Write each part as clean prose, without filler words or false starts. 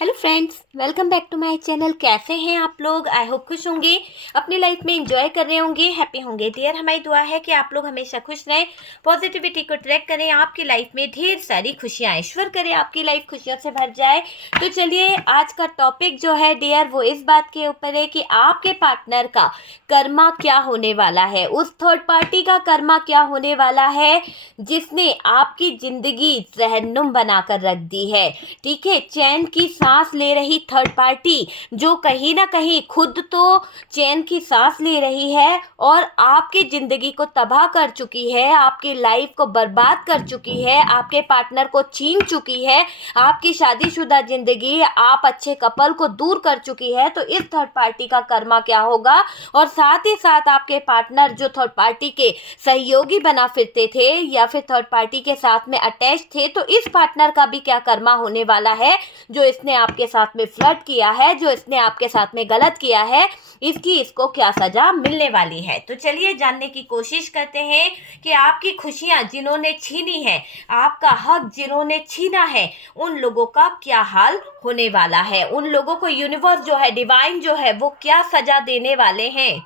Hello friends, welcome back to my channel. कैसे हैं आप लोग? आई होप खुश होंगे, अपनी लाइफ में एंजॉय कर रहे होंगे, हैप्पी होंगे। डियर, हमारी दुआ है कि आप लोग हमेशा खुश रहें, पॉजिटिविटी को ट्रैक करें, आपकी लाइफ में ढेर सारी खुशियां ईश्वर करे आपकी लाइफ खुशियों से भर जाए। तो चलिए, आज का टॉपिक जो है डियर वो इस बात के ऊपर है कि आपके पार्टनर का कर्मा क्या होने वाला है, उस थर्ड पार्टी का कर्मा क्या होने वाला है जिसने आपकी जिंदगी जहन्नुम बनाकर रख दी है। ठीक है, चैन की सांस ले रही थर्ड पार्टी जो कहीं ना कहीं खुद तो चैन की सांस ले रही है और आपकी जिंदगी को तबाह कर चुकी है, आपकी लाइफ को बर्बाद कर चुकी है, आपके पार्टनर को छीन चुकी है, आपकी शादीशुदा जिंदगी, आप अच्छे कपल को दूर कर चुकी है। तो इस थर्ड पार्टी का कर्मा क्या होगा, और साथ ही साथ आपके पार्टनर जो थर्ड पार्टी के सहयोगी बना फिरते थे या फिर थर्ड पार्टी के साथ में अटैच थे, तो इस पार्टनर का भी क्या कर्मा होने वाला है जो इसने आपके साथ में फ्लर्ट किया है, जो इसने आपके साथ में गलत किया है, इसको क्या सजा मिलने वाली है। तो चलिए जानने की कोशिश करते हैं कि आपकी खुशियां जिन्होंने छीनी है, आपका हक जिन्होंने छीना है, उन लोगों का क्या हाल होने वाला है, उन लोगों को यूनिवर्स जो है, डिवाइन जो है, वो क्या सजा देने वाले हैं।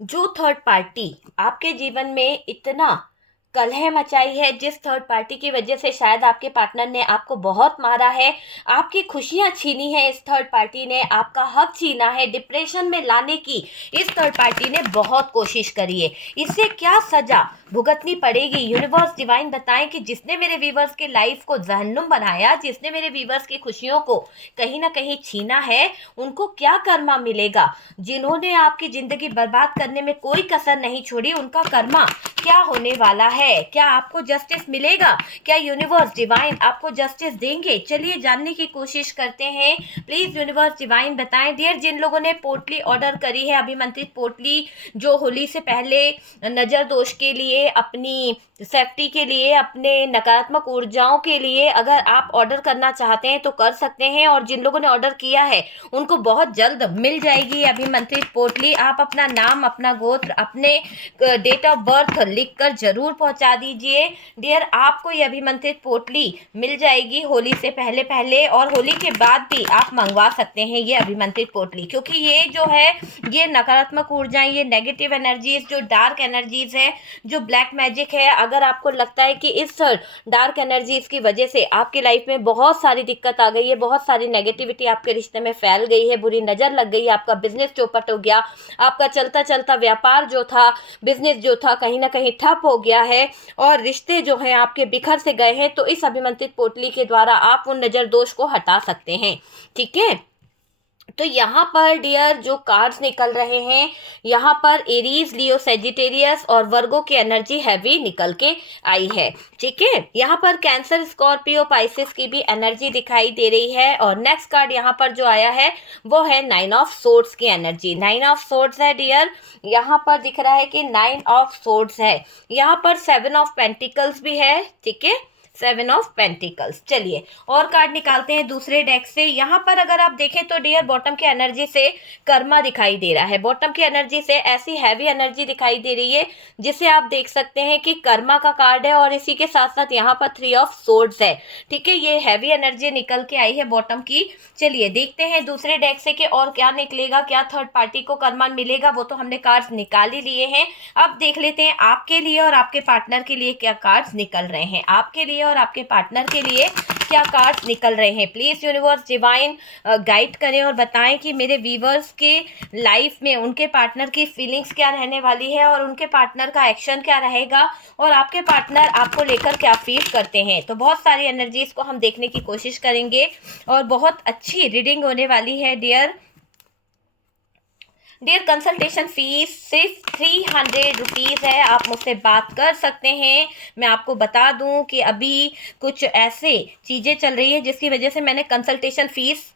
जो थर्ड पार्टी आपके जीवन में इतना कलह मचाई है, जिस थर्ड पार्टी की वजह से शायद आपके पार्टनर ने आपको बहुत मारा है, आपकी खुशियां छीनी है, इस थर्ड पार्टी ने आपका हक छीना है, डिप्रेशन में लाने की इस थर्ड पार्टी ने बहुत कोशिश करी है। इससे क्या सजा भुगतनी पड़ेगी, यूनिवर्स डिवाइन बताएं कि जिसने मेरे व्यूवर्स के लाइफ को जहन्नुम बनाया, जिसने मेरे व्यूवर्स की खुशियों को कहीं ना कहीं छीना है, उनको क्या कर्मा मिलेगा। जिन्होंने आपकी जिंदगी बर्बाद करने में कोई कसर नहीं छोड़ी, उनका कर्मा क्या होने वाला है। क्या आपको जस्टिस मिलेगा? क्या यूनिवर्स डिवाइन आपको जस्टिस देंगे? चलिए जानने की कोशिश करते हैं। प्लीज यूनिवर्स डिवाइन बताएं। डियर, जिन लोगों ने पोटली ऑर्डर करी है, अभिमंत्रित पोटली, जो होली से पहले नजर दोष के लिए, अपनी सेफ्टी के लिए, अपने नकारात्मक ऊर्जाओं के लिए अगर आप ऑर्डर करना चाहते हैं तो कर सकते हैं, और जिन लोगों ने ऑर्डर किया है उनको बहुत जल्द मिल जाएगी अभिमंत्रित पोटली। आप अपना नाम, अपना गोत्र, अपने डेट ऑफ बर्थ लिखकर जरूर पहुंचा दीजिए। डियर, आपको ये अभिमंत्रित पोटली मिल जाएगी होली से पहले पहले, और होली के बाद भी आप मंगवा सकते हैं ये अभिमंत्रित पोटली, क्योंकि ये जो है, ये नकारात्मक ऊर्जाएं, ये नेगेटिव एनर्जीज, जो डार्क एनर्जीज है, जो ब्लैक मैजिक है, अगर आपको लगता है कि इस डार्क एनर्जीज की वजह से आपकी लाइफ में बहुत सारी दिक्कत आ गई है, बहुत सारी नेगेटिविटी आपके रिश्ते में फैल गई है, बुरी नजर लग गई है, आपका बिजनेस चौपट हो गया, आपका चलता चलता व्यापार जो था, बिजनेस जो था, कहीं ना कहीं ठप हो गया है, और रिश्ते जो हैं आपके बिखर से गए हैं, तो इस अभिमंत्रित पोटली के द्वारा आप उन नजर दोष को हटा सकते हैं। ठीक है, तो यहाँ पर डियर जो कार्ड्स निकल रहे हैं, यहाँ पर एरीज, लियो, सेजिटेरियस और वर्गो की एनर्जी हैवी निकल के आई है। ठीक है, यहाँ पर कैंसर, स्कॉर्पियो, पाइसिस की भी एनर्जी दिखाई दे रही है। और नेक्स्ट कार्ड यहाँ पर जो आया है वो है नाइन ऑफ सोर्ड्स की एनर्जी। नाइन ऑफ सोर्ड्स है डियर, यहाँ पर दिख रहा है कि नाइन ऑफ सोर्ड्स है, यहाँ पर सेवन ऑफ पेंटिकल्स भी है। ठीक है, सेवन ऑफ पेंटिकल्स। चलिए और कार्ड निकालते हैं दूसरे डेक से। यहाँ पर अगर आप देखें तो डियर, बॉटम की एनर्जी से कर्मा दिखाई दे रहा है, बॉटम की एनर्जी से ऐसी हैवी एनर्जी दिखाई दे रही है जिसे आप देख सकते हैं कि कर्मा का कार्ड है, और इसी के साथ साथ यहाँ पर थ्री ऑफ सोर्ड्स है। ठीक है, ये हैवी एनर्जी निकल के आई है बॉटम की। चलिए देखते हैं दूसरे डेक से कि और क्या निकलेगा, क्या थर्ड पार्टी को कर्मा मिलेगा। वो तो हमने कार्ड्स निकाल ही लिए हैं, अब देख लेते हैं आपके लिए और आपके पार्टनर के लिए क्या कार्ड्स निकल रहे हैं। आपके लिए और आपके पार्टनर के लिए क्या कार्ड्स निकल रहे हैं। प्लीज यूनिवर्स डिवाइन गाइड करें और बताएं कि मेरे व्यूवर्स के लाइफ में उनके पार्टनर की फीलिंग्स क्या रहने वाली है, और उनके पार्टनर का एक्शन क्या रहेगा, और आपके पार्टनर आपको लेकर क्या फील करते हैं। तो बहुत सारी एनर्जीज को हम देखने की कोशिश करेंगे, और बहुत अच्छी रीडिंग होने वाली है डियर। डियर, कंसल्टेशन फीस सिर्फ 300 रुपीज़ है, आप मुझसे बात कर सकते हैं। मैं आपको बता दूं कि अभी कुछ ऐसे चीज़ें चल रही है जिसकी वजह से मैंने कंसल्टेशन फीस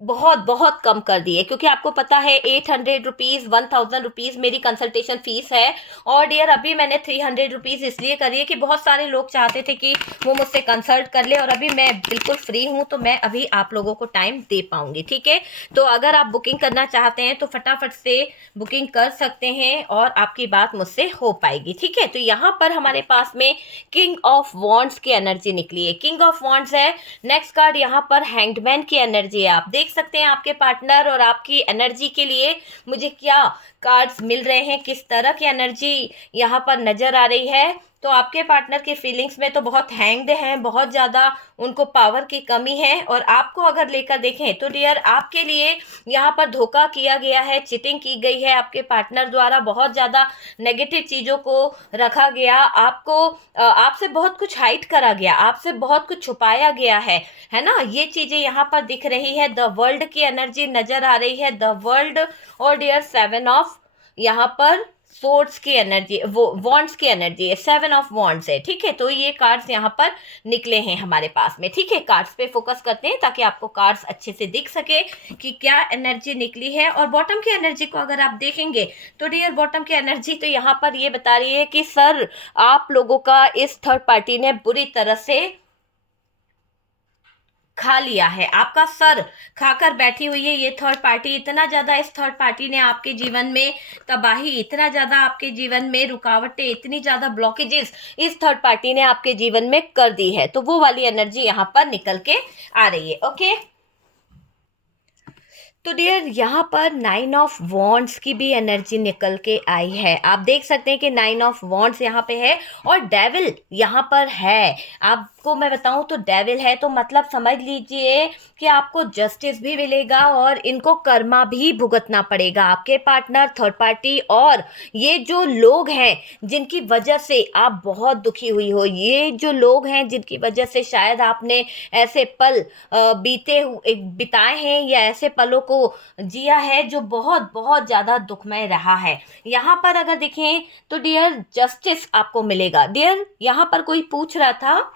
बहुत बहुत कम कर दिए, क्योंकि आपको पता है 800 रुपीज़ 1000 रुपीज़ मेरी कंसल्टेशन फीस है। और डियर अभी मैंने 300 रुपीज़ इसलिए करी है कि बहुत सारे लोग चाहते थे कि वो मुझसे कंसल्ट कर ले, और अभी मैं बिल्कुल फ्री हूँ, तो मैं अभी आप लोगों को टाइम दे पाऊंगी। ठीक है, तो अगर आप बुकिंग करना चाहते हैं तो फटाफट से बुकिंग कर सकते हैं और आपकी बात मुझसे हो पाएगी। ठीक है, तो यहाँ पर हमारे पास में किंग ऑफ वॉन्ड्स की एनर्जी निकली है। किंग ऑफ वॉन्ड्स है। नेक्स्ट कार्ड यहाँ पर हैंग्डमैन की एनर्जी है। आप देख सकते हैं आपके पार्टनर और आपकी एनर्जी के लिए मुझे क्या कार्ड्स मिल रहे हैं, किस तरह की एनर्जी यहाँ पर नजर आ रही है। तो आपके पार्टनर की फीलिंग्स में तो बहुत हैंग्ड हैं, बहुत ज़्यादा उनको पावर की कमी है। और आपको अगर लेकर देखें तो डियर आपके लिए यहाँ पर धोखा किया गया है, चीटिंग की गई है आपके पार्टनर द्वारा, बहुत ज़्यादा नेगेटिव चीज़ों को रखा गया, आपको आपसे बहुत कुछ हाइड करा गया, आपसे बहुत कुछ छुपाया गया है ना। ये चीज़ें यहाँ पर दिख रही है। द वर्ल्ड की एनर्जी नज़र आ रही है, द वर्ल्ड। और डियर 7 ऑफ यहाँ पर सोर्ड्स की एनर्जी, वो वॉन्ड्स की एनर्जी है, 7 ऑफ वॉन्ड्स है। ठीक है, तो ये कार्ड्स यहाँ पर निकले हैं हमारे पास में। ठीक है, कार्ड्स पे फोकस करते हैं ताकि आपको कार्ड्स अच्छे से दिख सके कि क्या एनर्जी निकली है। और बॉटम की एनर्जी को अगर आप देखेंगे तो डियर बॉटम की एनर्जी तो यहाँ पर ये बता रही है कि सर आप लोगों का इस थर्ड पार्टी ने बुरी तरह से खा लिया है, आपका सर खाकर बैठी हुई है ये थर्ड पार्टी। इतना ज्यादा इस थर्ड पार्टी ने आपके जीवन में तबाही, इतना ज्यादा आपके जीवन में रुकावटें, इतनी ज्यादा ब्लॉकेजेस इस थर्ड पार्टी ने आपके जीवन में कर दी है। तो वो वाली एनर्जी यहाँ पर निकल के आ रही है। ओके, तो डियर यहाँ पर 9 ऑफ वॉन्ड्स की भी एनर्जी निकल के आई है। आप देख सकते हैं कि 9 ऑफ वॉन्ड्स यहाँ पे है और डेविल यहाँ पर है। आपको मैं बताऊं तो डेविल है, तो मतलब समझ लीजिए कि आपको जस्टिस भी मिलेगा और इनको कर्मा भी भुगतना पड़ेगा। आपके पार्टनर, थर्ड पार्टी और ये जो लोग हैं जिनकी वजह से आप बहुत दुखी हुई हो, ये जो लोग हैं जिनकी वजह से शायद आपने ऐसे पल बिताए हैं या ऐसे पलों को जिया है जो बहुत बहुत ज्यादा दुखमय रहा है। यहाँ पर अगर देखें तो डियर जस्टिस आपको मिलेगा। डियर यहाँ पर कोई पूछ रहा था,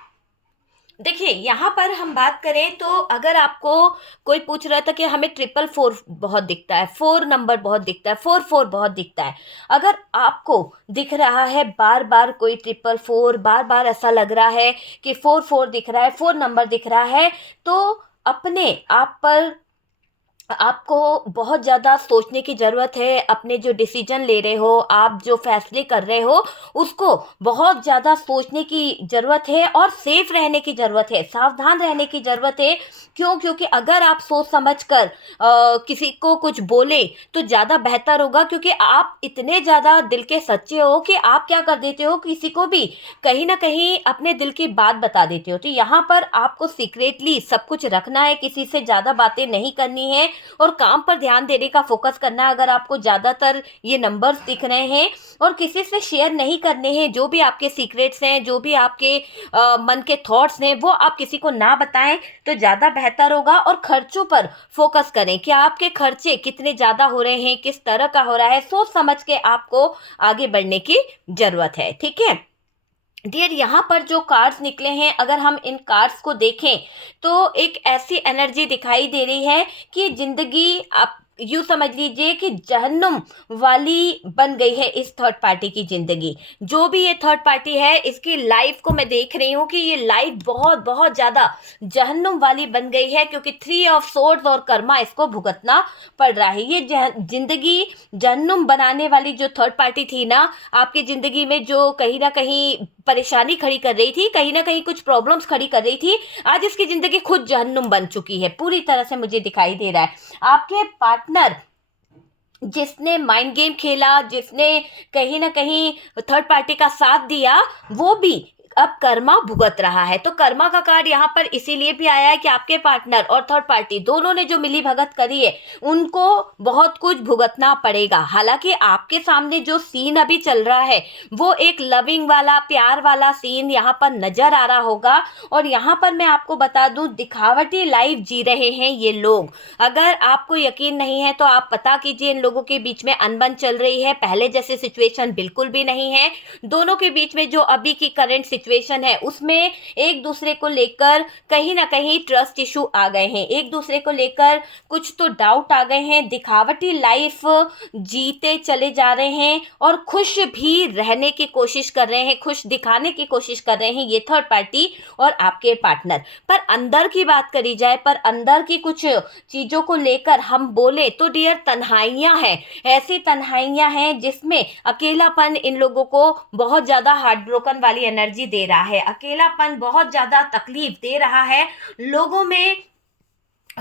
देखिए यहाँ पर हम बात करें तो अगर आपको कोई पूछ रहा था कि हमें 444 बहुत दिखता है, 4 नंबर बहुत दिखता है, 44 बहुत दिखता है, अगर आपको दिख रहा है बार बार कोई 444, बार बार ऐसा लग रहा है कि 44 दिख रहा है, 4 नंबर दिख रहा है, तो अपने आप पर आपको बहुत ज़्यादा सोचने की ज़रूरत है। अपने जो डिसीजन ले रहे हो, आप जो फैसले कर रहे हो, उसको बहुत ज़्यादा सोचने की ज़रूरत है और सेफ रहने की ज़रूरत है, सावधान रहने की ज़रूरत है। क्यों? क्योंकि अगर आप सोच समझ कर किसी को कुछ बोले तो ज़्यादा बेहतर होगा, क्योंकि आप इतने ज़्यादा दिल के सच्चे हो कि आप क्या कर देते हो, किसी को भी कहीं ना कहीं अपने दिल की बात बता देते हो। तो यहाँ पर आपको सीक्रेटली सब कुछ रखना है, किसी से ज़्यादा बातें नहीं करनी है और काम पर ध्यान देने का फोकस करना है। अगर आपको ज़्यादातर ये नंबर्स दिख रहे हैं और किसी से शेयर नहीं करने हैं, जो भी आपके सीक्रेट्स हैं, जो भी आपके मन के थॉट्स हैं, वो आप किसी को ना बताएं तो ज़्यादा बेहतर होगा। और खर्चों पर फोकस करें कि आपके खर्चे कितने ज़्यादा हो रहे हैं, किस तरह का हो रहा है, सोच समझ के आपको आगे बढ़ने की ज़रूरत है। ठीक है डियर, यहाँ पर जो कार्ड्स निकले हैं, अगर हम इन कार्ड्स को देखें तो एक ऐसी एनर्जी दिखाई दे रही है कि जिंदगी आप यूँ समझ लीजिए कि जहन्नुम वाली बन गई है इस थर्ड पार्टी की ज़िंदगी। जो भी ये थर्ड पार्टी है, इसकी लाइफ को मैं देख रही हूँ कि ये लाइफ बहुत बहुत ज़्यादा जहन्नुम वाली बन गई है, क्योंकि 3 ऑफ सोर्ड्स और कर्मा इसको भुगतना पड़ रहा है। ये जिंदगी जहन्नुम बनाने वाली जो थर्ड पार्टी थी ना आपकी ज़िंदगी में, जो कहीं ना कहीं परेशानी खड़ी कर रही थी, कहीं ना कहीं कुछ प्रॉब्लम्स खड़ी कर रही थी, आज इसकी ज़िंदगी खुद जहन्नुम बन चुकी है, पूरी तरह से मुझे दिखाई दे रहा है। आपके पार्टनर जिसने माइंड गेम खेला, जिसने कहीं ना कहीं थर्ड पार्टी का साथ दिया, वो भी अब कर्मा भुगत रहा है। तो कर्मा का कार्ड यहाँ पर इसीलिए भी आया है कि आपके पार्टनर और थर्ड पार्टी दोनों ने जो मिली भगत करी है, उनको बहुत कुछ भुगतना पड़ेगा। हालांकि आपके सामने जो सीन अभी चल रहा है वो एक लविंग वाला, प्यार वाला सीन यहाँ पर नजर आ रहा होगा। और यहाँ पर मैं आपको बता दूं, दिखावटी लाइफ जी रहे हैं ये लोग। अगर आपको यकीन नहीं है तो आप पता कीजिए, इन लोगों के बीच में अनबन चल रही है, पहले जैसे सिचुएशन बिल्कुल भी नहीं है। दोनों के बीच में जो अभी की करंट सिचुएशन है उसमें एक दूसरे को लेकर कहीं ना कहीं ट्रस्ट इशू आ गए हैं, एक दूसरे को लेकर कुछ तो डाउट आ गए हैं, दिखावटी लाइफ जीते चले जा रहे हैं और खुश भी रहने की कोशिश कर रहे हैं, खुश दिखाने की कोशिश कर रहे हैं ये थर्ड पार्टी और आपके पार्टनर। पर अंदर की बात करी जाए, पर अंदर की कुछ चीज़ों को लेकर हम बोले तो डियर तन्हाइयाँ हैं, ऐसी तन्हाइयाँ हैं जिसमें अकेलापन इन लोगों को बहुत ज़्यादा हार्ट ब्रोकन वाली एनर्जी दे रहा है, अकेलापन बहुत ज़्यादा तकलीफ दे रहा है लोगों में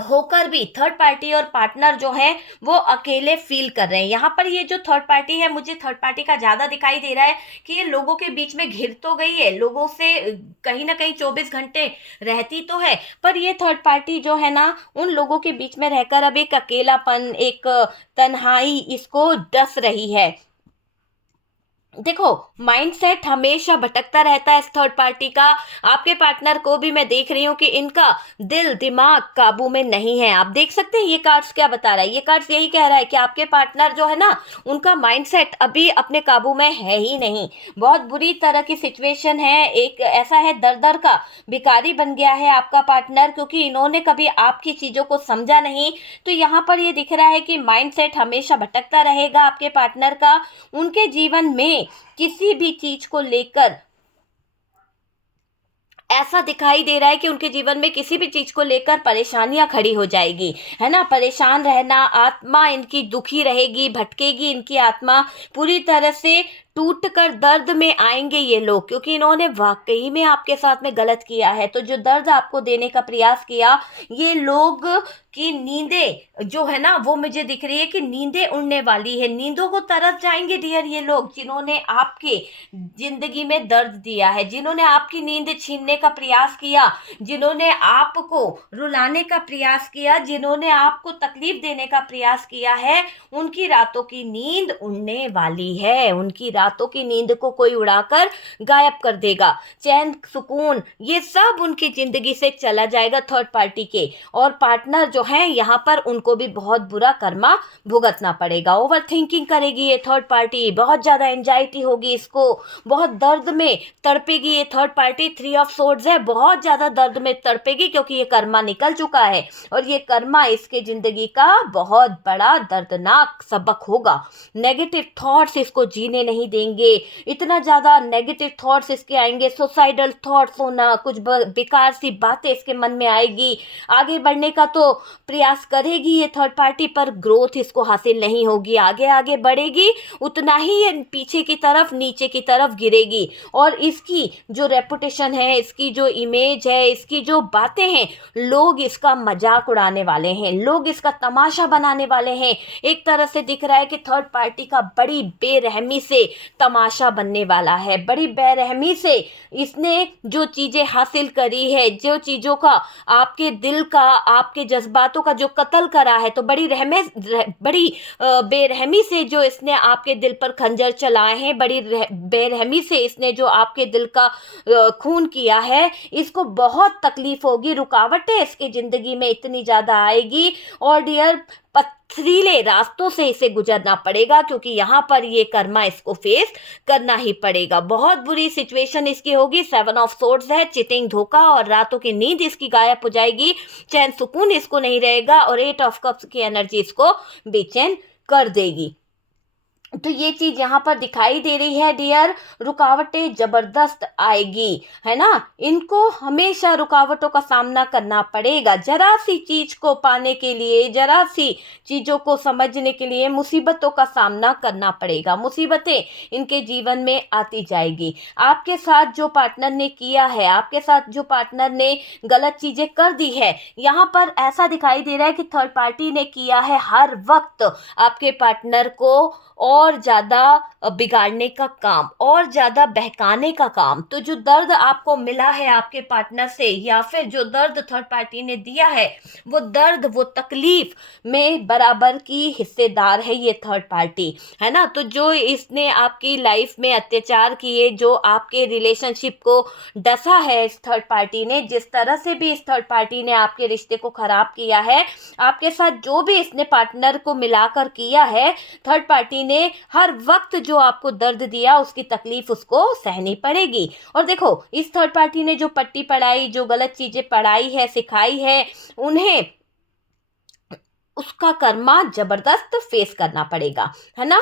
होकर भी थर्ड पार्टी और पार्टनर जो है वो अकेले फील कर रहे हैं। यहाँ पर ये जो थर्ड पार्टी है, मुझे थर्ड पार्टी का ज़्यादा दिखाई दे रहा है कि ये लोगों के बीच में घिर तो गई है, लोगों से कहीं ना कहीं 24 घंटे रहती तो है, पर ये थर्ड पार्टी जो है ना उन लोगों के बीच में रहकर अब एक अकेलापन, एक तन्हाई इसको डस रही है। देखो, माइंडसेट हमेशा भटकता रहता है इस थर्ड पार्टी का। आपके पार्टनर को भी मैं देख रही हूँ कि इनका दिल दिमाग काबू में नहीं है। आप देख सकते हैं ये कार्ड्स क्या बता रहा है, ये कार्ड्स यही कह रहा है कि आपके पार्टनर जो है ना उनका माइंडसेट अभी अपने काबू में है ही नहीं। बहुत बुरी तरह की सिचुएशन है, एक ऐसा है दर दर का भिखारी बन गया है आपका पार्टनर, क्योंकि इन्होंने कभी आपकी चीज़ों को समझा नहीं। तो यहाँ पर ये दिख रहा है कि माइंडसेट हमेशा भटकता रहेगा आपके पार्टनर का। उनके जीवन में किसी भी चीज को लेकर ऐसा दिखाई दे रहा है कि उनके जीवन में किसी भी चीज को लेकर परेशानियां खड़ी हो जाएगी, है ना। परेशान रहना, आत्मा इनकी दुखी रहेगी, भटकेगी इनकी आत्मा पूरी तरह से, टूट कर दर्द में आएंगे ये लोग, क्योंकि इन्होंने वाकई में आपके साथ में गलत किया है। तो जो दर्द आपको देने का प्रयास किया, ये लोग की नींदें जो है ना वो मुझे दिख रही है कि नींदें उड़ने वाली है, नींदों को तरस जाएंगे डियर ये लोग, जिन्होंने आपके जिंदगी में दर्द दिया है, जिन्होंने आपकी नींद छीनने का प्रयास किया, जिन्होंने आपको रुलाने का प्रयास किया, जिन्होंने आपको तकलीफ देने का प्रयास किया है, उनकी रातों की नींद उड़ने वाली है। उनकी रातों की नींद को कोई उड़ाकर गायब कर देगा। चैन, सुकून, ये सब उनकी जिंदगी से चला जाएगा थर्ड पार्टी के। और पार्टनर जो है यहाँ पर उनको भी बहुत बुरा कर्मा भुगतना पड़ेगा। ओवर थिंकिंग करेगी ये थर्ड पार्टी, बहुत ज्यादा एंजाइटी होगी इसको, बहुत दर्द में तड़पेगी ये थर्ड पार्टी। 3 ऑफ सोर्ड्स है, बहुत ज्यादा दर्द में तड़पेगी क्योंकि ये कर्मा निकल चुका है और ये कर्मा इसके जिंदगी का बहुत बड़ा दर्दनाक सबक होगा। नेगेटिव थॉट्स इसको जीने नहीं देंगे, इतना ज्यादा नेगेटिव थॉट्स इसके आएंगे, सुसाइडल थॉट्स होना, कुछ बेकार सी बातें इसके मन में आएगी। आगे बढ़ने का तो प्रयास करेगी ये थर्ड पार्टी, पर ग्रोथ इसको हासिल नहीं होगी। आगे आगे बढ़ेगी उतना ही ये पीछे की तरफ, नीचे की तरफ गिरेगी। और इसकी जो रेपुटेशन है, इसकी जो इमेज है, इसकी जो बातें हैं, लोग इसका मजाक उड़ाने वाले हैं, लोग इसका तमाशा बनाने वाले हैं। एक तरह से दिख रहा है कि थर्ड पार्टी का बड़ी बेरहमी से तमाशा बनने वाला है, बड़ी बेरहमी से इसने जो चीजें हासिल करी है, जो चीजों का आपके दिल का, आपके जज्बातों का जो कत्ल करा है, तो बड़ी बेरहमी से जो इसने आपके दिल पर खंजर चलाए हैं, बड़ी बेरहमी से इसने जो आपके दिल का खून किया है, इसको बहुत तकलीफ होगी, रुकावटें इसकी जिंदगी में इतनी ज्यादा आएगी और डियर पथरीले रास्तों से इसे गुजरना पड़ेगा, क्योंकि यहाँ पर ये कर्मा इसको फेस करना ही पड़ेगा। बहुत बुरी सिचुएशन इसकी होगी। 7 ऑफ सोर्ड्स है, चिटिंग, धोखा और रातों की नींद इसकी गायब हो जाएगी, चैन सुकून इसको नहीं रहेगा और 8 ऑफ कप्स की एनर्जी इसको बेचैन कर देगी। तो ये चीज यहाँ पर दिखाई दे रही है डियर, रुकावटें जबरदस्त आएगी, है ना। इनको हमेशा रुकावटों का सामना करना पड़ेगा, जरा सी चीज को पाने के लिए, जरा सी चीजों को समझने के लिए मुसीबतों का सामना करना पड़ेगा। मुसीबतें इनके जीवन में आती जाएगी। आपके साथ जो पार्टनर ने किया है, आपके साथ जो पार्टनर ने गलत चीजें कर दी है, यहाँ पर ऐसा दिखाई दे रहा है कि थर्ड पार्टी ने किया है हर वक्त आपके पार्टनर को और ज्यादा बिगाड़ने का काम, और ज्यादा बहकाने का काम। तो जो दर्द आपको मिला है आपके पार्टनर से, या फिर जो दर्द थर्ड पार्टी ने दिया है, वो दर्द, वो तकलीफ में बराबर की हिस्सेदार है ये थर्ड पार्टी, है ना। तो जो इसने आपकी लाइफ में अत्याचार किए, जो आपके रिलेशनशिप को डसा है इस थर्ड पार्टी ने, जिस तरह से भी इस थर्ड पार्टी ने आपके रिश्ते को खराब किया है, आपके साथ जो भी इसने पार्टनर को मिलाकर किया है, थर्ड पार्टी ने हर वक्त जो आपको दर्द दिया उसकी तकलीफ उसको सहनी पड़ेगी। और देखो, इस थर्ड पार्टी ने जो पट्टी पढ़ाई, जो गलत चीजें पढ़ाई है, सिखाई है, उन्हें उसका कर्मा जबरदस्त फेस करना पड़ेगा, है ना।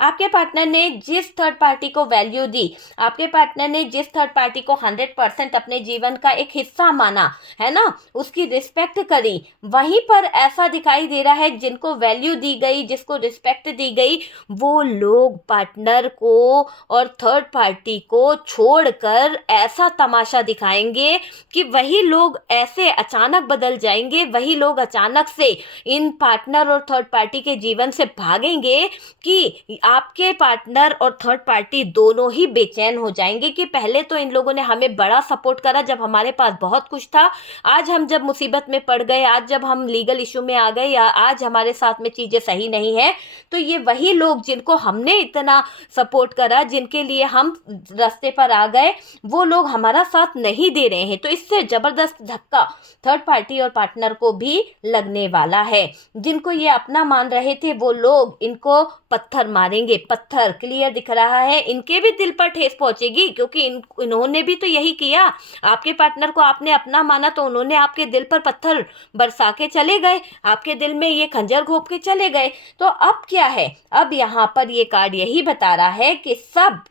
आपके पार्टनर ने जिस थर्ड पार्टी को वैल्यू दी, आपके पार्टनर ने जिस थर्ड पार्टी को 100% अपने जीवन का एक हिस्सा माना, है ना, उसकी रिस्पेक्ट करी, वहीं पर ऐसा दिखाई दे रहा है जिनको वैल्यू दी गई, जिसको रिस्पेक्ट दी गई, वो लोग पार्टनर को और थर्ड पार्टी को छोड़कर ऐसा तमाशा दिखाएंगे कि वही लोग ऐसे अचानक बदल जाएंगे, वही लोग अचानक से इन पार्टनर और थर्ड पार्टी के जीवन से भागेंगे कि आपके पार्टनर और थर्ड पार्टी दोनों ही बेचैन हो जाएंगे कि पहले तो इन लोगों ने हमें बड़ा सपोर्ट करा जब हमारे पास बहुत कुछ था, आज हम जब मुसीबत में पड़ गए, आज जब हम लीगल इशू में आ गए, या आज हमारे साथ में चीज़ें सही नहीं है, तो ये वही लोग जिनको हमने इतना सपोर्ट करा, जिनके लिए हम रास्ते पर आ गए, वो लोग हमारा साथ नहीं दे रहे हैं। तो इससे ज़बरदस्त धक्का थर्ड पार्टी और पार्टनर को भी लगने वाला है। जिनको ये अपना मान रहे थे वो लोग इनको पत्थर मारेंगे, पत्थर क्लियर दिख रहा है, इनके भी दिल पर ठेस पहुंचेगी, क्योंकि इन्होंने भी तो यही किया। आपके पार्टनर को आपने अपना माना तो उन्होंने आपके दिल पर पत्थर बरसा के चले गए, आपके दिल में ये खंजर घोंप के चले गए। तो अब क्या है, अब यहाँ पर ये कार्ड यही बता रहा है कि सब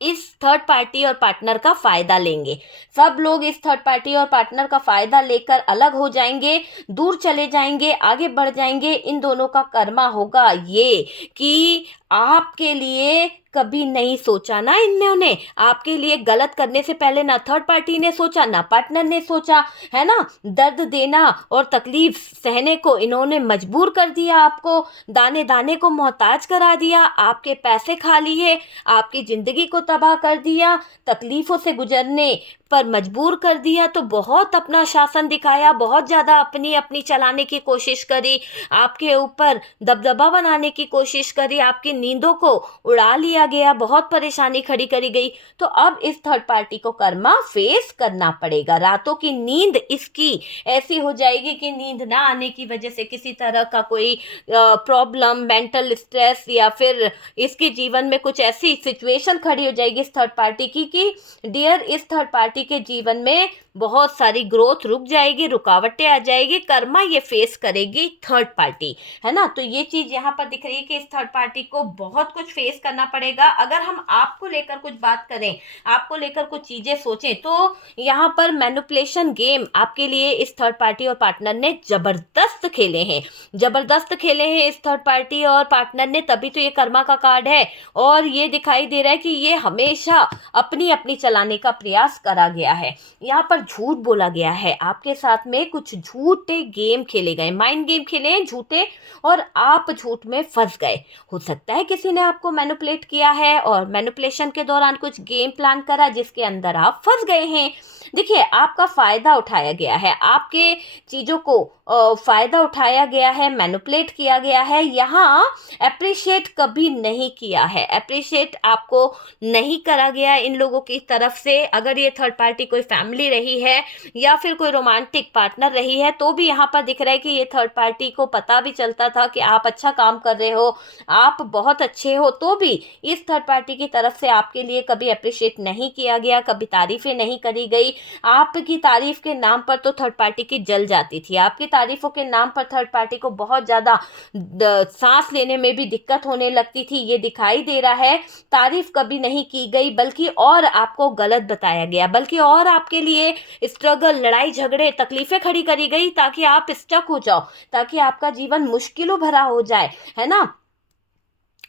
इस थर्ड पार्टी और पार्टनर का फायदा लेंगे, सब लोग इस थर्ड पार्टी और पार्टनर का फायदा लेकर अलग हो जाएंगे, दूर चले जाएंगे, आगे बढ़ जाएंगे। इन दोनों का कर्मा होगा ये कि आपके लिए कभी नहीं सोचा ना इन्होंने, आपके लिए गलत करने से पहले ना थर्ड पार्टी ने सोचा, ना पार्टनर ने सोचा, है ना। दर्द देना और तकलीफ सहने को इन्होंने मजबूर कर दिया, आपको दाने दाने को मोहताज करा दिया, आपके पैसे खा लिए, आपकी जिंदगी को तबाह कर दिया, तकलीफों से गुजरने पर मजबूर कर दिया। तो बहुत अपना शासन दिखाया, बहुत ज़्यादा अपनी अपनी चलाने की कोशिश करी, आपके ऊपर दबदबा बनाने की कोशिश करी, आपकी नींदों को उड़ा लिया गया, बहुत परेशानी खड़ी करी गई। तो अब इस थर्ड पार्टी को कर्मा फेस करना पड़ेगा। रातों की नींद इसकी ऐसी हो जाएगी कि नींद ना आने की वजह से किसी तरह का कोई प्रॉब्लम, मेंटल स्ट्रेस, या फिर इसके जीवन में कुछ ऐसी सिचुएशन खड़ी हो जाएगी इस थर्ड पार्टी की कि डियर, इस थर्ड पार्टी के जीवन में बहुत सारी ग्रोथ रुक जाएगी, रुकावटें आ जाएगी, कर्मा ये फेस करेगी थर्ड पार्टी, है ना। तो ये चीज यहाँ पर दिख रही है कि इस थर्ड पार्टी को बहुत कुछ फेस करना पड़ेगा। अगर हम आपको लेकर कुछ बात करें, आपको लेकर कुछ चीजें सोचें, तो यहाँ पर मैनिपुलेशन गेम आपके लिए इस थर्ड पार्टी और पार्टनर ने जबरदस्त खेले हैं, जबरदस्त खेले हैं इस थर्ड पार्टी और पार्टनर ने, तभी तो ये कर्मा का कार्ड है। और ये दिखाई दे रहा है कि ये हमेशा अपनी अपनी चलाने का प्रयास करा गया है। यहाँ पर झूठ बोला गया है, आपके साथ में कुछ झूठे गेम खेले गए, माइंड गेम खेले हैं झूठे, और आप झूठ में फंस गए। हो सकता है किसी ने आपको मैनिपुलेट किया है और मैनिपुलेशन के दौरान कुछ गेम प्लान करा जिसके अंदर आप फंस गए हैं। देखिए, आपका फायदा उठाया गया है, आपके चीजों को फायदा उठाया गया है, मैनिपुलेट किया गया है। यहाँ अप्रिशिएट कभी नहीं किया है, अप्रिशिएट आपको नहीं करा गया इन लोगों की तरफ से। अगर ये थर्ड पार्टी कोई फैमिली रही है या फिर कोई रोमांटिक पार्टनर रही है, तो भी यहाँ पर दिख रहा है कि ये थर्ड पार्टी को पता भी चलता था कि आप अच्छा काम कर रहे हो, आप बहुत अच्छे हो, तो भी इस थर्ड पार्टी की तरफ से आपके लिए कभी अप्रिशिएट नहीं किया गया, कभी तारीफें नहीं करी गई। आपकी तारीफ के नाम पर तो थर्ड पार्टी की जल जाती थी, आपकी तारीफों के नाम पर थर्ड पार्टी को बहुत ज़्यादा सांस लेने में भी दिक्कत होने लगती थी। ये दिखाई दे रहा है तारीफ कभी नहीं की गई, बल्कि और आपको गलत बताया गया, बल्कि और आपके लिए स्ट्रगल, लड़ाई झगड़े, तकलीफें खड़ी करी गई ताकि आप स्टक हो जाओ, ताकि आपका जीवन मुश्किलों भरा हो जाए, है ना।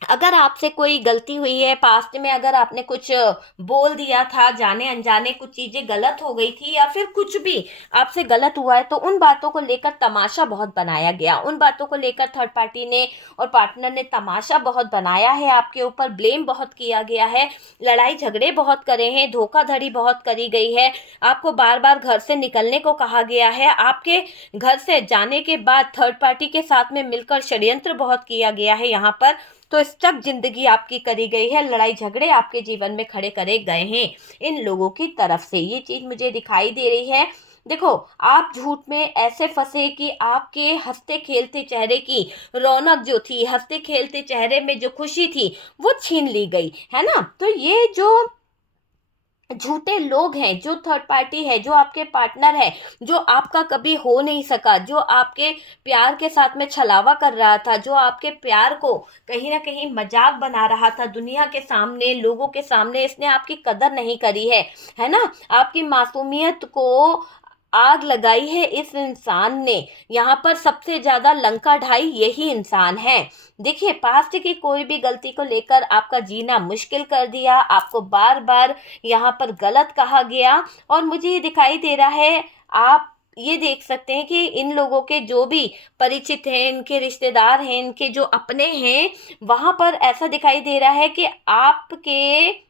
अगर आपसे कोई गलती हुई है पास्ट में, अगर आपने कुछ बोल दिया था, जाने अनजाने कुछ चीजें गलत हो गई थी, या फिर कुछ भी आपसे गलत हुआ है, तो उन बातों को लेकर तमाशा बहुत बनाया गया, उन बातों को लेकर थर्ड पार्टी ने और पार्टनर ने तमाशा बहुत बनाया है, आपके ऊपर ब्लेम बहुत किया गया है, लड़ाई झगड़े बहुत करे हैं, धोखाधड़ी बहुत करी गई है, आपको बार बार घर से निकलने को कहा गया है, आपके घर से जाने के बाद थर्ड पार्टी के साथ में मिलकर षड्यंत्र बहुत किया गया है यहाँ पर। तो स्टक जिंदगी आपकी करी गई है, लड़ाई झगड़े आपके जीवन में खड़े करे गए हैं इन लोगों की तरफ से, ये चीज मुझे दिखाई दे रही है। देखो, आप झूठ में ऐसे फंसे कि आपके हंसते खेलते चेहरे की रौनक जो थी, हंसते खेलते चेहरे में जो खुशी थी, वो छीन ली गई, है ना। तो ये जो झूठे लोग हैं, जो थर्ड पार्टी है, जो आपके पार्टनर है, जो आपका कभी हो नहीं सका, जो आपके प्यार के साथ में छलावा कर रहा था, जो आपके प्यार को कहीं ना कहीं मजाक बना रहा था दुनिया के सामने, लोगों के सामने, इसने आपकी कदर नहीं करी है ना। आपकी मासूमियत को आग लगाई है इस इंसान ने। यहाँ पर सबसे ज्यादा लंका ढाई यही इंसान है। देखिए, पास्ट की कोई भी गलती को लेकर आपका जीना मुश्किल कर दिया, आपको बार बार यहाँ पर गलत कहा गया। और मुझे ये दिखाई दे रहा है, आप ये देख सकते हैं कि इन लोगों के जो भी परिचित हैं, इनके रिश्तेदार हैं, इनके जो अपने हैं, वहां पर ऐसा दिखाई दे रहा है कि आपके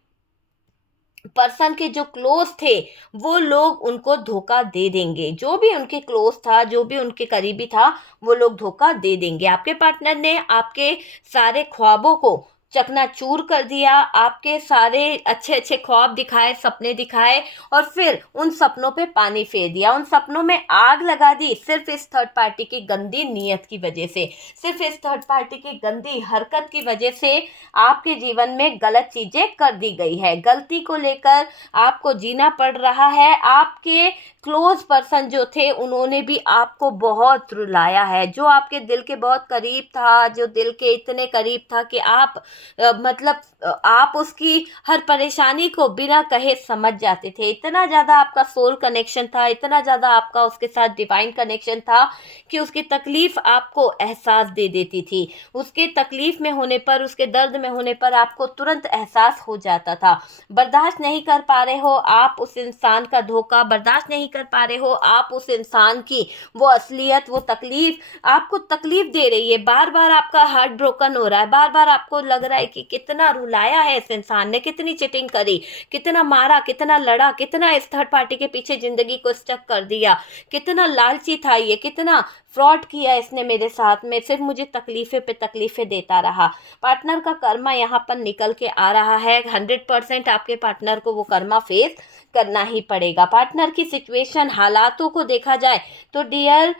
पर्सन के जो क्लोज थे, वो लोग उनको धोखा दे देंगे। जो भी उनके क्लोज था, जो भी उनके करीबी था, वो लोग धोखा दे देंगे। आपके पार्टनर ने आपके सारे ख्वाबों को चकनाचूर कर दिया, आपके सारे अच्छे अच्छे ख्वाब दिखाए, सपने दिखाए, और फिर उन सपनों पे पानी फेर दिया, उन सपनों में आग लगा दी, सिर्फ इस थर्ड पार्टी की गंदी नीयत की वजह से, सिर्फ इस थर्ड पार्टी की गंदी हरकत की वजह से आपके जीवन में गलत चीजें कर दी गई है। गलती को लेकर आपको जीना पड़ रहा है। आपके क्लोज पर्सन जो थे, उन्होंने भी आपको बहुत रुलाया है। जो आपके दिल के बहुत करीब था, जो दिल के इतने करीब था कि आप मतलब आप उसकी हर परेशानी को बिना कहे समझ जाते थे। इतना ज़्यादा आपका सोल कनेक्शन था, इतना ज़्यादा आपका उसके साथ डिवाइन कनेक्शन था कि उसकी तकलीफ़ आपको एहसास दे देती थी। उसके तकलीफ़ में होने पर, उसके दर्द में होने पर आपको तुरंत एहसास हो जाता था। बर्दाश्त नहीं कर पा रहे हो आप उस इंसान का धोखा, बर्दाश्त नहीं कर पा रहे हो आप उस इंसान की वो असलियत, वो तकलीफ़ आपको तकलीफ़ दे रही है। बार बार आपका हार्ट ब्रोकन हो रहा है, बार बार आपको लग रहा है कि कितना रुलाया है इस इंसान ने, कितनी चिटिंग करी, कितना मारा, कितना लड़ा, कितना इस थर्ड पार्टी के पीछे जिंदगी को स्टक कर दिया, कितना लालची था ये, कितना फ्रॉड किया इसने मेरे साथ में, सिर्फ मुझे तकलीफें पे तकलीफें देता रहा। पार्टनर का कर्मा यहाँ पर निकल के आ रहा है। 100% आपके पार्टनर को वो कर्मा फेस करना ही पड़ेगा। पार्टनर की सिचुएशन, हालातों को देखा जाए तो डियर,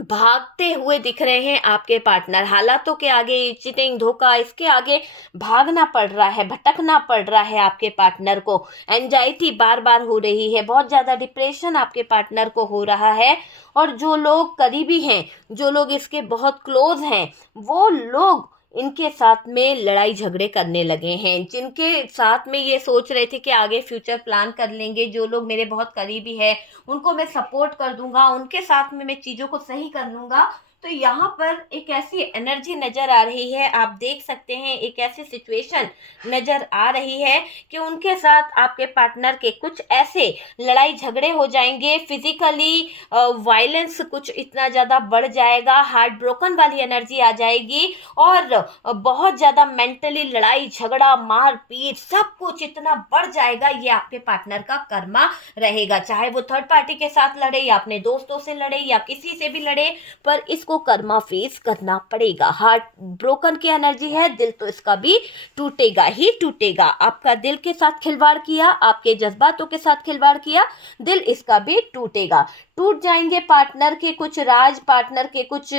भागते हुए दिख रहे हैं आपके पार्टनर। हालातों के आगे, चीटिंग, धोखा, इसके आगे भागना पड़ रहा है, भटकना पड़ रहा है आपके पार्टनर को। एंजाइटी बार बार हो रही है, बहुत ज़्यादा डिप्रेशन आपके पार्टनर को हो रहा है। और जो लोग करीबी हैं, जो लोग इसके बहुत क्लोज हैं, वो लोग इनके साथ में लड़ाई झगड़े करने लगे हैं। जिनके साथ में ये सोच रहे थे कि आगे फ्यूचर प्लान कर लेंगे, जो लोग मेरे बहुत करीबी है, उनको मैं सपोर्ट कर दूंगा, उनके साथ में मैं चीज़ों को सही कर लूंगा। तो यहाँ पर एक ऐसी एनर्जी नज़र आ रही है, आप देख सकते हैं, एक ऐसी सिचुएशन नज़र आ रही है कि उनके साथ आपके पार्टनर के कुछ ऐसे लड़ाई झगड़े हो जाएंगे, फिजिकली वायलेंस कुछ इतना ज़्यादा बढ़ जाएगा, हार्ट ब्रोकन वाली एनर्जी आ जाएगी, और बहुत ज़्यादा मेंटली लड़ाई झगड़ा, मार पीट, सब कुछ इतना बढ़ जाएगा। ये आपके पार्टनर का कर्मा रहेगा। चाहे वो थर्ड पार्टी के साथ लड़े, या अपने दोस्तों से लड़े, या किसी से भी लड़े, पर इसको कर्मा फेस करना पड़ेगा। हार्ट ब्रोकन की एनर्जी है, दिल तो इसका भी टूटेगा ही टूटेगा। आपका दिल के साथ खिलवाड़ किया, आपके जज्बातों के साथ खिलवाड़ किया, दिल इसका भी टूटेगा। टूट जाएंगे पार्टनर के कुछ राज, पार्टनर के कुछ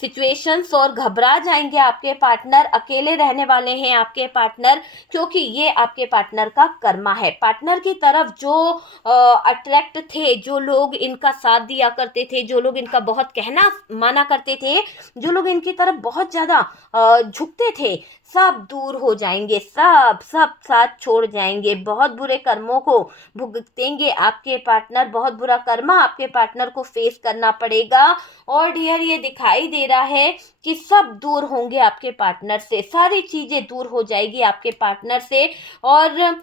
सिचुएशंस, और घबरा जाएंगे आपके पार्टनर। अकेले रहने वाले हैं आपके पार्टनर, क्योंकि ये आपके पार्टनर का कर्मा है। पार्टनर की तरफ जो अट्रैक्ट थे, जो लोग इनका साथ दिया करते थे, जो लोग इनका बहुत कहना माना करते थे, जो लोग इनकी तरफ बहुत ज़्यादा झुकते थे, सब दूर हो जाएंगे, सब सब साथ छोड़ जाएंगे। बहुत बुरे कर्मों को भुगतेंगे आपके पार्टनर, बहुत बुरा कर्मा आपके पार्टनर को फेस करना पड़ेगा। और डियर, ये दिखाई दे रहा है कि सब दूर होंगे आपके पार्टनर से, सारी चीज़ें दूर हो जाएगी आपके पार्टनर से। और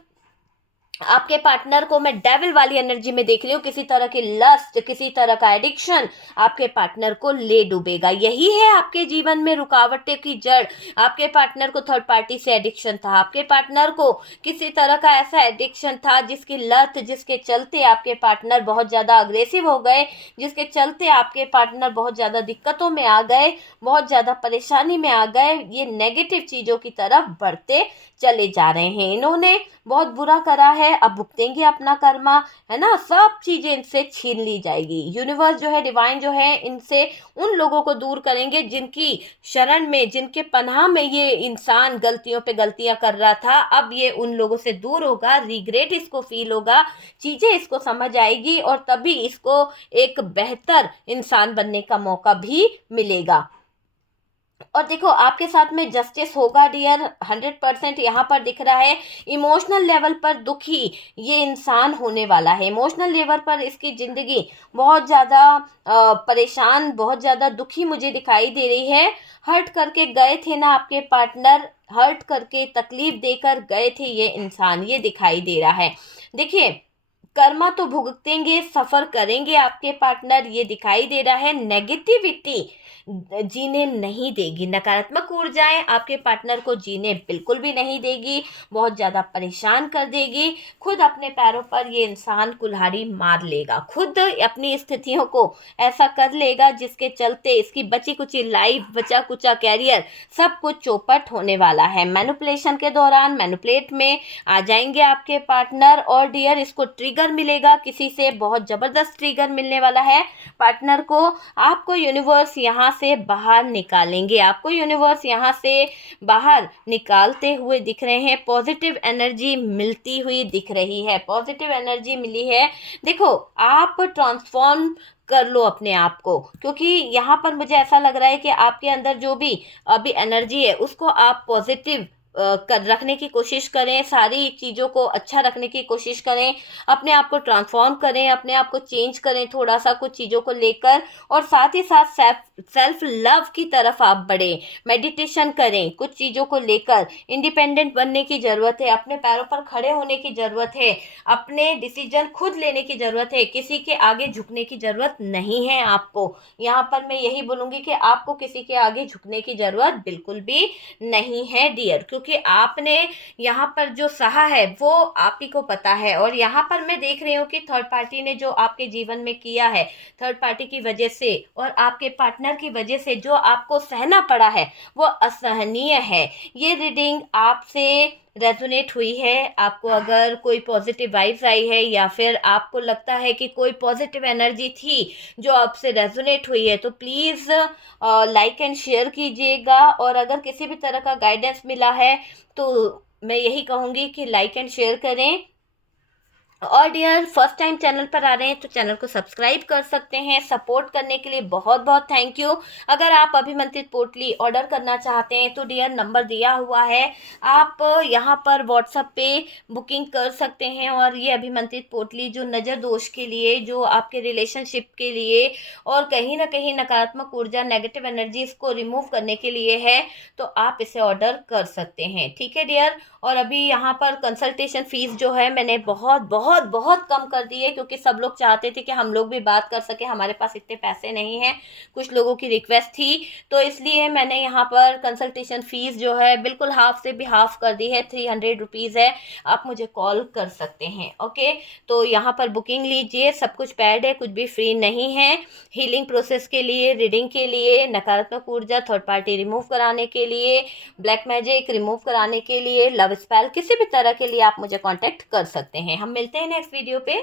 आपके पार्टनर को मैं डेविल वाली एनर्जी में देख रही हूँ। किसी तरह की लस्ट, किसी तरह का एडिक्शन आपके पार्टनर को ले डूबेगा। यही है आपके जीवन में रुकावटें की जड़। आपके पार्टनर को थर्ड पार्टी से एडिक्शन था, आपके पार्टनर को किसी तरह का ऐसा एडिक्शन था जिसकी लत, जिसके चलते आपके पार्टनर बहुत ज़्यादा अग्रेसिव हो गए, जिसके चलते आपके पार्टनर बहुत ज़्यादा दिक्कतों में आ गए, बहुत ज़्यादा परेशानी में आ गए। ये नेगेटिव चीज़ों की तरफ बढ़ते चले जा रहे हैं। इन्होंने बहुत बुरा करा है, है अब भुगतेंगे अपना कर्मा, है ना। सब चीज़ें इनसे छीन ली जाएगी। यूनिवर्स जो है, डिवाइन जो है, इनसे उन लोगों को दूर करेंगे जिनकी शरण में, जिनके पनाह में ये इंसान गलतियों पे गलतियां कर रहा था। अब ये उन लोगों से दूर होगा, रिग्रेट इसको फील होगा, चीज़ें इसको समझ आएगी और तभी इसको एक बेहतर इंसान बनने का मौका भी मिलेगा। और देखो आपके साथ में जस्टिस होगा डियर, 100% यहाँ पर दिख रहा है। इमोशनल लेवल पर दुखी ये इंसान होने वाला है। इमोशनल लेवल पर इसकी ज़िंदगी बहुत ज़्यादा परेशान, बहुत ज़्यादा दुखी मुझे दिखाई दे रही है। हर्ट करके गए थे ना आपके पार्टनर, हर्ट करके तकलीफ देकर गए थे ये इंसान, ये दिखाई दे रहा है। देखिए कर्मा तो भुगतेंगे, सफ़र करेंगे आपके पार्टनर, ये दिखाई दे रहा है। नेगेटिविटी जीने नहीं देगी, नकारात्मक ऊर्जाएं आपके पार्टनर को जीने बिल्कुल भी नहीं देगी, बहुत ज़्यादा परेशान कर देगी। खुद अपने पैरों पर ये इंसान कुल्हाड़ी मार लेगा, खुद अपनी स्थितियों को ऐसा कर लेगा जिसके चलते इसकी बची कुची लाइफ, बचा कुचा कैरियर, सब कुछ चौपट होने वाला है। मैनिपुलेशन के दौरान मैनिपुलेट में आ जाएंगे आपके पार्टनर। और डियर इसको ट्रिगर मिलेगा किसी से, बहुत ज़बरदस्त ट्रिगर मिलने वाला है पार्टनर को। आपको यूनिवर्स यहाँ से बाहर निकालेंगे, आपको यूनिवर्स यहाँ से बाहर निकालते हुए दिख रहे हैं। पॉजिटिव एनर्जी मिलती हुई दिख रही है, पॉजिटिव एनर्जी मिली है। देखो आप ट्रांसफॉर्म कर लो अपने आप को, क्योंकि यहाँ पर मुझे ऐसा लग रहा है कि आपके अंदर जो भी अभी एनर्जी है उसको आप पॉजिटिव कर रखने की कोशिश करें, सारी चीज़ों को अच्छा रखने की कोशिश करें, अपने आप को ट्रांसफॉर्म करें, अपने आप को चेंज करें थोड़ा सा कुछ चीज़ों को लेकर। और साथ ही साथ सेल्फ लव की तरफ आप बढ़ें, मेडिटेशन करें, कुछ चीज़ों को लेकर इंडिपेंडेंट बनने की ज़रूरत है, अपने पैरों पर खड़े होने की ज़रूरत है, अपने डिसीजन खुद लेने की ज़रूरत है, किसी के आगे झुकने की ज़रूरत नहीं है आपको। यहाँ पर मैं यही बोलूँगी कि आपको किसी के आगे झुकने की ज़रूरत बिल्कुल भी नहीं है डियर, क्योंकि आपने यहाँ पर जो सहा है वो आप ही को पता है। और यहाँ पर मैं देख रही हूँ कि थर्ड पार्टी ने जो आपके जीवन में किया है, थर्ड पार्टी की वजह से और आपके पार्टनर की वजह से जो आपको सहना पड़ा है वो असहनीय है। ये रीडिंग आपसे रेजोनेट हुई है, आपको अगर कोई पॉजिटिव वाइब्स आई है या फिर आपको लगता है कि कोई पॉजिटिव एनर्जी थी जो आपसे रेजोनेट हुई है, तो प्लीज़ लाइक एंड शेयर कीजिएगा। और अगर किसी भी तरह का गाइडेंस मिला है तो मैं यही कहूँगी कि लाइक एंड शेयर करें। और डियर फर्स्ट टाइम चैनल पर आ रहे हैं तो चैनल को सब्सक्राइब कर सकते हैं। सपोर्ट करने के लिए बहुत बहुत थैंक यू। अगर आप अभिमंत्रित पोटली ऑर्डर करना चाहते हैं तो डियर नंबर दिया हुआ है, आप यहाँ पर व्हाट्सएप पे बुकिंग कर सकते हैं। और ये अभिमंत्रित पोटली जो नज़र दोष के लिए, जो आपके रिलेशनशिप के लिए और कहीं ना कहीं नकारात्मक ऊर्जा, नेगेटिव एनर्जीज को रिमूव करने के लिए है, तो आप इसे ऑर्डर कर सकते हैं। ठीक है डियर। और अभी यहाँ पर कंसल्टेशन फ़ीस जो है मैंने बहुत बहुत बहुत कम कर दी है, क्योंकि सब लोग चाहते थे कि हम लोग भी बात कर सके, हमारे पास इतने पैसे नहीं हैं, कुछ लोगों की रिक्वेस्ट थी, तो इसलिए मैंने यहाँ पर कंसल्टेशन फ़ीस जो है बिल्कुल हाफ से भी हाफ कर दी है, 300 रुपीज़ है। आप मुझे कॉल कर सकते हैं। ओके, तो यहाँ पर बुकिंग लीजिए, सब कुछ पैड है, कुछ भी फ्री नहीं है। हीलिंग प्रोसेस के लिए, रीडिंग के लिए, नकारात्मक ऊर्जा थर्ड पार्टी रिमूव कराने के लिए, ब्लैक मैजिक रिमूव कराने के लिए, लव स्पेल, किसी भी तरह के लिए आप मुझे कांटेक्ट कर सकते हैं। हम मिलते हैं नेक्स्ट वीडियो पे।